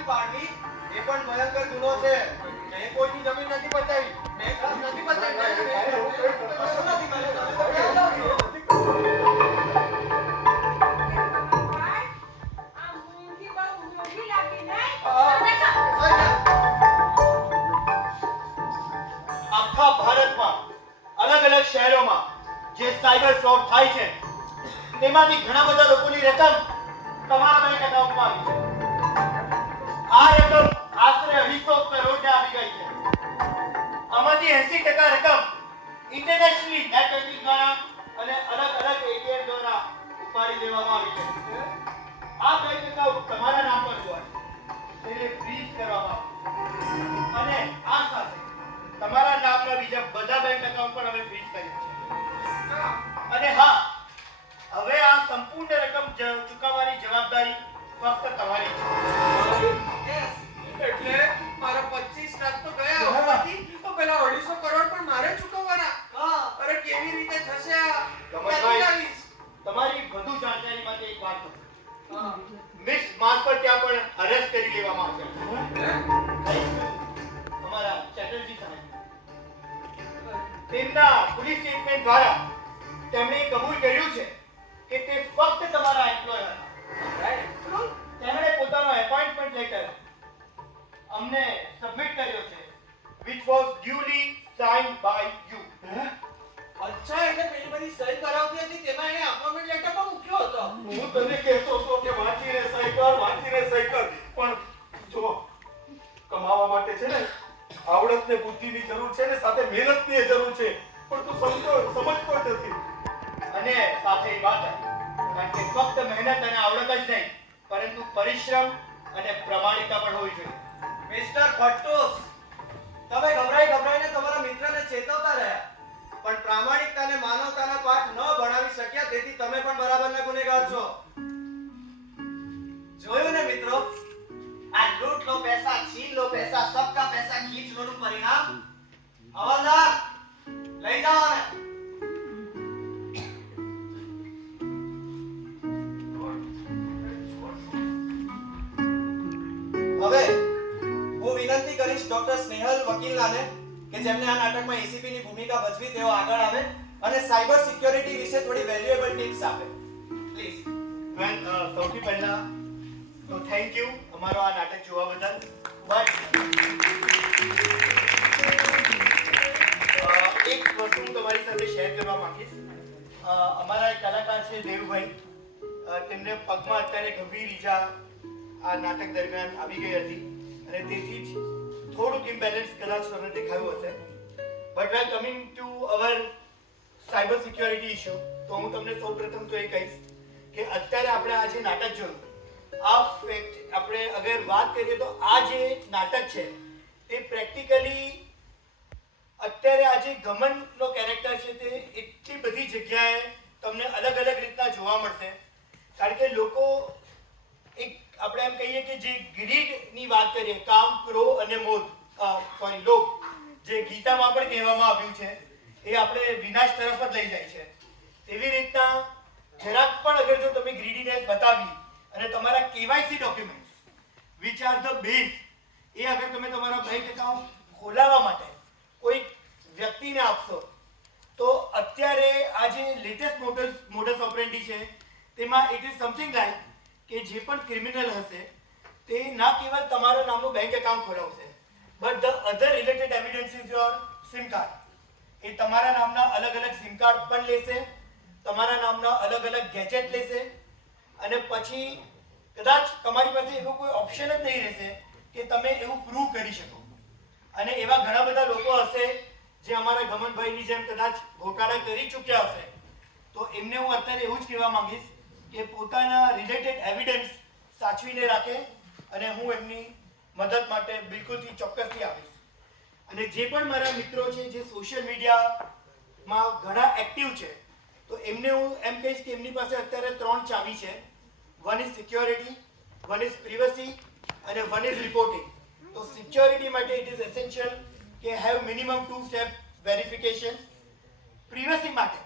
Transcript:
પૂરી પાડવી એ પણ ભયંકર ગુનો છે. મેં કોઈની જમીન નથી બચાવી, મેં ઘર નથી બચાવી. કશું નથી કર્યું. આખા ભારતમાં અલગ અલગ શહેરોમાં જે સાયબર ફ્રોડ થાય છે તેમાંથી ઘણા બધા લોકોની રકમ તમારા બેંક એકાઉન્ટમાં આવી છે. આ રકમ આશરે 250 કરોડને આવી ગઈ છે. આમાંથી 80% રકમ ઇન્ટરનેશનલી નેટ બેન્કિંગ દ્વારા અને અલગ અલગ એટીએમ દ્વારા ઉપાડી લેવામાં આવી છે. આ બેંક એકાઉન્ટ તમારા નામ પર હોય તેને ફ્રીઝ કરવામાં આવે અને આ સાથે તમારા નામના બીજા બધા બેંક એકાઉન્ટ પણ હવે ફ્રીઝ કરી છે. અને હા, હવે આ સંપૂર્ણ રકમ ચૂકવવાની જવાબદારી ફક્ત તમારી છે. એટલે મારા 25 લાખ તો ગયા હોવાથી તો પેલા 250 કરોડ પણ મારે ચૂકવવાના. અરે કેવી રીતે થશે આ? તમારી વધુ જાણકારી માટે એક વાત કહું. મિસ મારફતિયા પણ અરેસ્ટ કરી લેવામાં આવશે. અમારા ચેટર્જી સાહેબ તેમના પોલીસ સ્ટેટમેન્ટ દ્વારા તેમણે કબૂલ કર્યું છે કે તે ફક્ત તમારા એમ્પ્લોયર હતા. તેમણે પોતાનો એપોઇન્ટમેન્ટ લેટર અમને સબમિટ કર્યો છે which was duly signed by you. અચ્છા, એટલે પેલી બધી સહી કરાવતી હતી તેમાં એને એપોઇન્ટમેન્ટ લેટર પણ મૂક્યો હતો. હું તને કહેતો હતો કે વાંચીને સહી કર, પણ જો કમાવા માટે છે ને આવડત ને બુદ્ધિની જરૂર છે ને સાથે મહેનતની જરૂર છે, પણ તું સમજતો નથી. અને સાથે વાત કારણ કે ફક્ત મહેનત અને આવડત જ નહીં પરંતુ પરિશ્રમ અને પ્રામાણિકતા પણ હોવી જોઈએ. મિસ્ટર ભટ્ટોસ, તમે ગભરાઈને તમારા મિત્રને ચેતવતા રહ્યા પણ પ્રામાણિકતાને માનવતાના પાઠ ન ભણાવી શક્યા, તેથી તમે પણ બરાબરના ગુનેગાર છો. જોયું ને મિત્રો, આ લૂટ લો પૈસા, छीन लो पैसा, सबका पैसा खींच लो નું પરિણામ. હવાલદાર લઈ જાઓ ને. હવે હું વિનંતી કરીશ ડોક્ટર સ્નેહલ વકીલાને કે જેમને આ નાટકમાં એસીપી ની ભૂમિકા ભજવી તેઓ આગળ આવે અને સાયબર સિક્યોરિટી વિશે થોડી વેલ્યુએબલ ટિપ્સ આપે. પ્લીઝ. સૌથી પહેલા તો થેન્ક યુ અમારો આ નાટક જોવા બદલ. એક વસ્તુ હું તમારી સાથે શેર કરવા માંગીશ. અમારા એક કલાકાર છે દેવભાઈ, તેમને પગમાં અત્યારે ગંભીર ઈજા આ નાટક દરમિયાન આવી ગઈ હતી અને તેથી જ થોડુંક ઇમ્બેલેન્સ કદાચ તમને દેખાયું હશે. But well coming to our cyber security issue, તો હું તમને સૌપ્રથમ તો એ કહીશ કે અત્યારે આપણે આ જે નાટક જોયું, આ ફેક્ટ આપણે અગર વાત કરીએ તો આ જે નાટક છે તે પ્રેક્ટિકલી અત્યારે આ જે ગમનનો કેરેક્ટર છે તે એટલી બધી જગ્યાએ તમને અલગ અલગ રીતના જોવા મળશે. કારણ કે લોકો એક આપણે એમ કહીએ કે જે ગ્રીડની વાત કરીએ, કામ, ક્રોધ અને લોભ, જે ગીતામાં પણ કહેવામાં આવ્યું છે એ આપણે વિનાશ તરફ જ લઈ જાય છે. એવી રીતના જરાક પણ અગર જો તમે ગ્રીડીનેસ બતાવી અને તમારા KYC documents which are the base એ અગર તમે તમારા બેંક એકાઉન્ટ ખોલાવવા માટે કોઈ વ્યક્તિને આપશો તો અત્યારે આ જે લેટેસ્ટ મોડસ ઓપરેન્ડી છે તેમાં ઇટ ઇઝ સમથિંગ લાઈક કે જે પણ ક્રિમિનલ હશે તે ના કેવલ તમારા નામનું બેંક એકાઉન્ટ ખોલાવશે but the other related evidence is your SIM card. એ તમારા નામના અલગ અલગ સિમ કાર્ડ પણ લેશે, તમારા નામના અલગ અલગ ગેજેટ લેશે અને પછી કદાચ તમારી પાસે એવો કોઈ ઓપ્શન જ નહીં રહેશે કે તમે એવું પ્રૂવ કરી શકો. અને એવા ઘણા બધા લોકો હશે જે અમારા ગમનભાઈની જેમ કદાચ ઘોટાળા કરી ચૂક્યા હશે, તો એમને હું અત્યારે એવું જ કહેવા માંગીશ કે પોતાના રિલેટેડ એવિડન્સ સાચવીને રાખે અને હું એમની મદદ માટે બિલકુલથી ચોક્કસથી આવીશ. અને જે પણ મારા મિત્રો છે જે સોશિયલ મીડિયામાં ઘણા એક્ટિવ છે, તો એમને હું એમ કહીશ કે એમની પાસે અત્યારે 3 ચાવી છે. One is security, one is privacy અને વન ઇઝ રિપોર્ટિંગ. તો સિક્યોરિટી માટે ઇટ ઇઝ એસેન્શિયલ કે have minimum 2 step verification. Privacy માટે